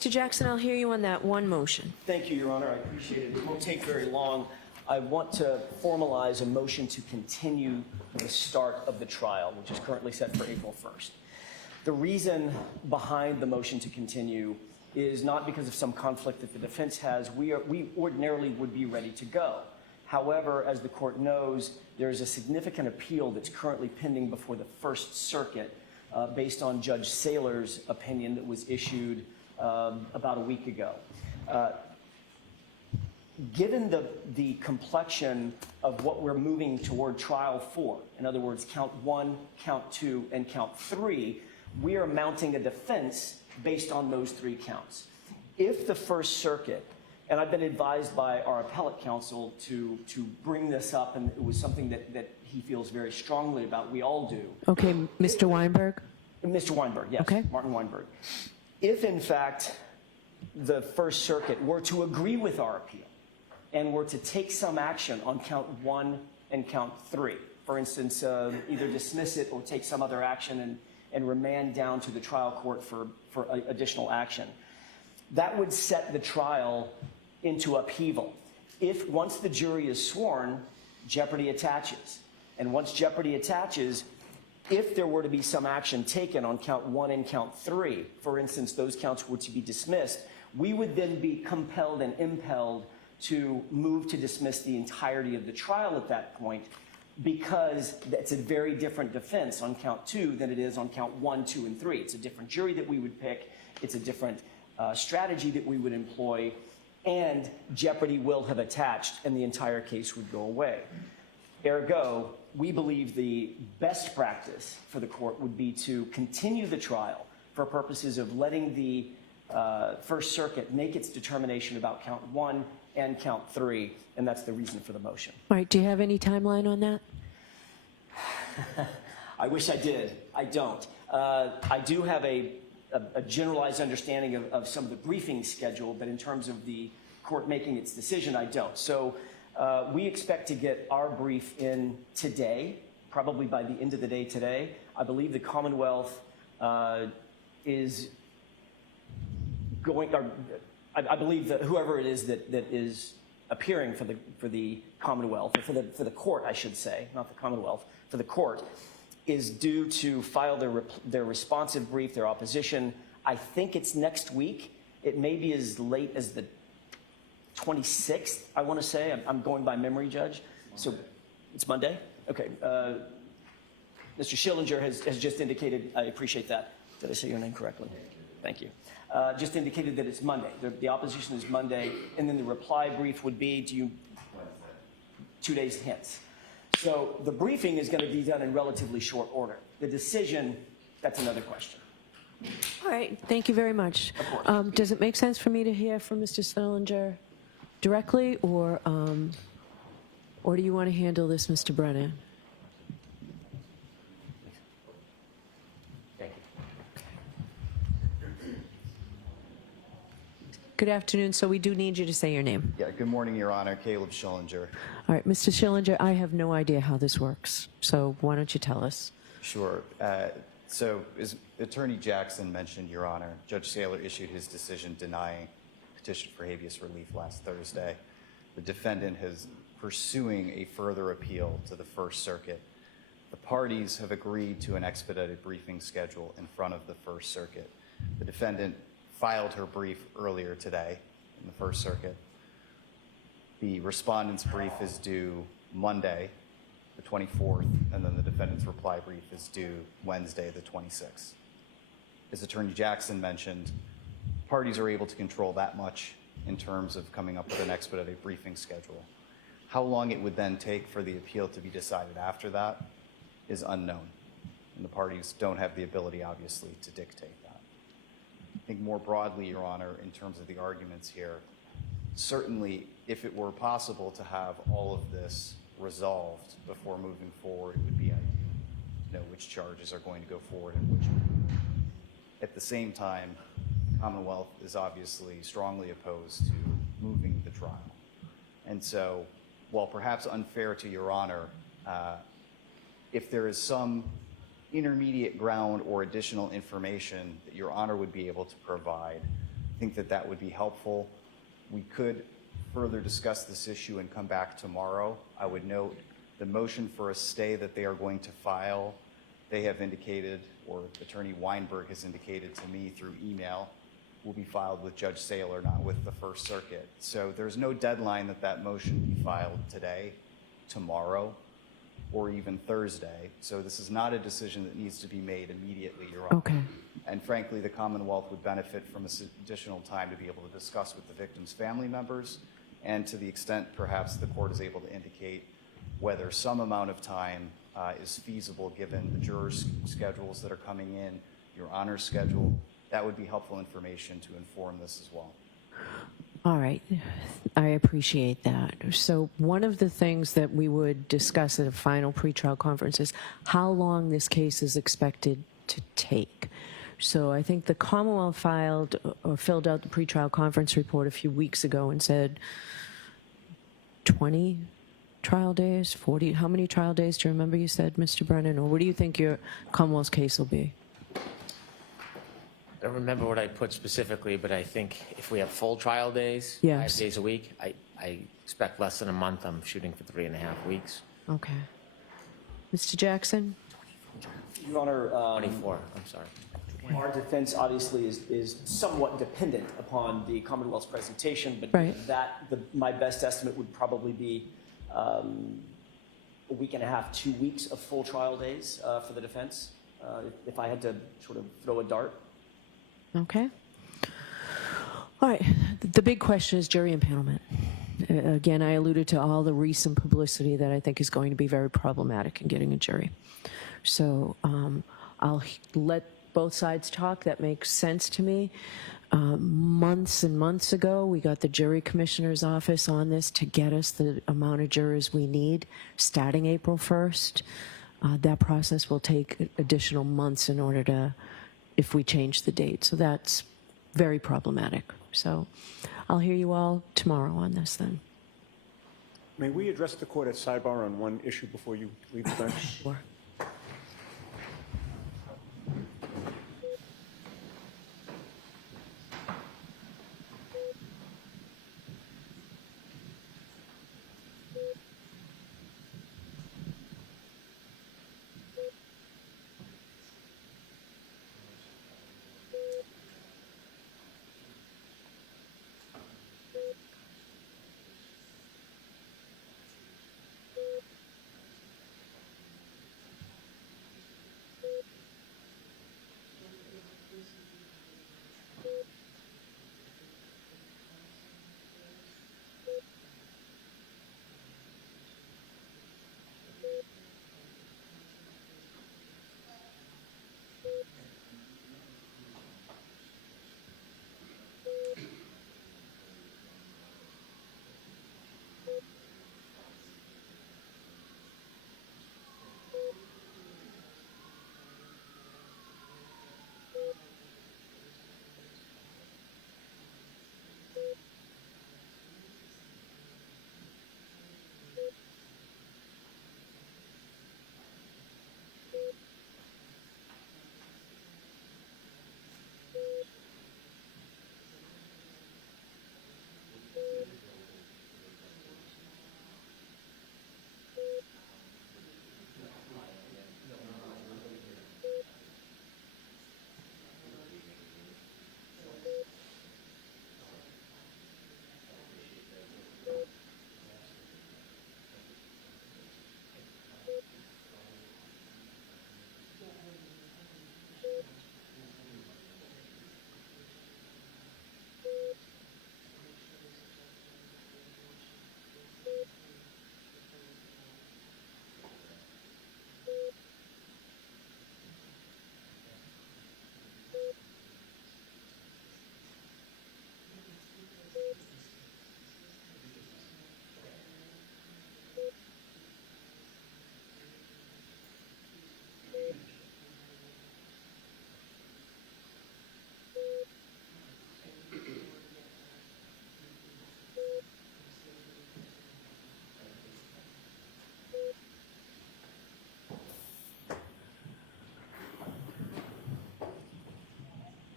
Mr. Jackson, I'll hear you on that one motion. Thank you, Your Honor. I appreciate it. It won't take very long. I want to formalize a motion to continue the start of the trial, which is currently set for April 1st. The reason behind the motion to continue is not because of some conflict that the defense has. We ordinarily would be ready to go. However, as the court knows, there's a significant appeal that's currently pending before the First Circuit based on Judge Saylor's opinion that was issued about a week ago. Given the complexion of what we're moving toward trial for, in other words, count 1, count 2, and count 3, we are mounting a defense based on those 3 counts. If the First Circuit, and I've been advised by our appellate counsel to bring this up, and it was something that he feels very strongly about, we all do. Okay, Mr. Weinberg? Mr. Weinberg, yes, okay. Martin Weinberg. If, in fact, the First Circuit were to agree with our appeal and were to take some action on count 1 and count 3, for instance, either dismiss it or take some other action and remand down to the trial court for additional action, that would set the trial into upheaval. If once the jury is sworn, jeopardy attaches. And once jeopardy attaches, if there were to be some action taken on count 1 and count 3, for instance, those counts were to be dismissed, we would then be compelled and impelled to move to dismiss the entirety of the trial at that point, because it's a very different defense on count 2 than it is on count 1, 2, and 3. It's a different jury that we would pick. It's a different strategy that we would employ, and jeopardy will have attached, and the entire case would go away. Ergo, we believe the best practice for the court would be to continue the trial for purposes of letting the First Circuit make its determination about count 1 and count 3, and that's the reason for the motion. All right, do you have any timeline on that? I wish I did. I don't. I do have a generalized understanding of some of the briefing schedule, but in terms of the court making its decision, I don't. So we expect to get our brief in today, probably by the end of the day today. I believe the Commonwealth is going, I believe that whoever it is that is appearing for the Commonwealth, or for the court, I should say, not the Commonwealth, for the court, is due to file their responsive brief, their opposition. I think it's next week. It may be as late as the 26th, I want to say. I'm going by memory, Judge. So it's Monday? Okay. Mr. Schillinger has just indicated, I appreciate that. Did I say your name correctly? Thank you. Just indicated that it's Monday. The opposition is Monday, and then the reply brief would be to you 2 days hence. So the briefing is going to be done in relatively short order. The decision, that's another question. All right, thank you very much. Does it make sense for me to hear from Mr. Schillinger directly, or do you want to handle this, Mr. Brennan? Thank you. Good afternoon. So we do need you to say your name. Yeah, good morning, Your Honor. Caleb Schillinger. All right, Mr. Schillinger, I have no idea how this works, so why don't you tell us? Sure. So as Attorney Jackson mentioned, Your Honor, Judge Saylor issued his decision denying petition for habeas relief last Thursday. The defendant is pursuing a further appeal to the First Circuit. The parties have agreed to an expedited briefing schedule in front of the First Circuit. The defendant filed her brief earlier today in the First Circuit. The respondent's brief is due Monday, the 24th, and then the defendant's reply brief is due Wednesday, the 26th. As Attorney Jackson mentioned, parties are able to control that much in terms of coming up with an expedited briefing schedule. How long it would then take for the appeal to be decided after that is unknown, and the parties don't have the ability, obviously, to dictate that. I think more broadly, Your Honor, in terms of the arguments here, certainly if it were possible to have all of this resolved before moving forward, it would be ideal to know which charges are going to go forward and which won't. At the same time, Commonwealth is obviously strongly opposed to moving the trial. And so, while perhaps unfair to Your Honor, if there is some intermediate ground or additional information that Your Honor would be able to provide think that that would be helpful. We could further discuss this issue and come back tomorrow. I would note the motion for a stay that they are going to file, they have indicated, or Attorney Weinberg has indicated to me through email, will be filed with Judge Saylor, not with the First Circuit. So there's no deadline that that motion be filed today, tomorrow, or even Thursday. So this is not a decision that needs to be made immediately, Your Honor. Okay. And frankly, the Commonwealth would benefit from additional time to be able to discuss with the victim's family members, and to the extent perhaps the court is able to indicate whether some amount of time is feasible given the jurors' schedules that are coming in, Your Honor's schedule. That would be helpful information to inform this as well. All right. I appreciate that. So one of the things that we would discuss at a final pretrial conference is how long this case is expected to take. So I think the Commonwealth filed or filled out the pretrial conference report a few weeks ago and said 20 trial days, 40. How many trial days do you remember you said, Mr. Brennan? Or what do you think your Commonwealth's case will be? I don't remember what I put specifically, but I think if we have full trial days, Yes. 5 days a week, I expect less than a month. I'm shooting for 3.5 weeks. Okay. Mr. Jackson? Your Honor, 24, I'm sorry. our defense obviously is somewhat dependent upon the Commonwealth's presentation, but Right. my best estimate would probably be a week and a half, 2 weeks of full trial days for the defense, if I had to sort of throw a dart. Okay. All right. The big question is jury impanelment. Again, I alluded to all the recent publicity that I think is going to be very problematic in getting a jury. So I'll let both sides talk. That makes sense to me. Months and months ago, we got the jury commissioner's office on this to get us the amount of jurors we need starting April 1st. That process will take additional months in order to, if we change the date. So that's very problematic. So I'll hear you all tomorrow on this then. May we address the court at sidebar on one issue before you leave the bench? Sure.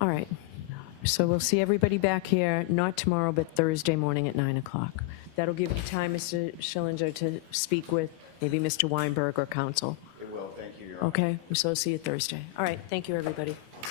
All right. So we'll see everybody back here, not tomorrow, but Thursday morning at 9 o'clock. That'll give you time, Mr. Schillinger, to speak with maybe Mr. Weinberg or counsel. It will. Thank you, Your Honor. Okay, so see you Thursday. All right, thank you, everybody.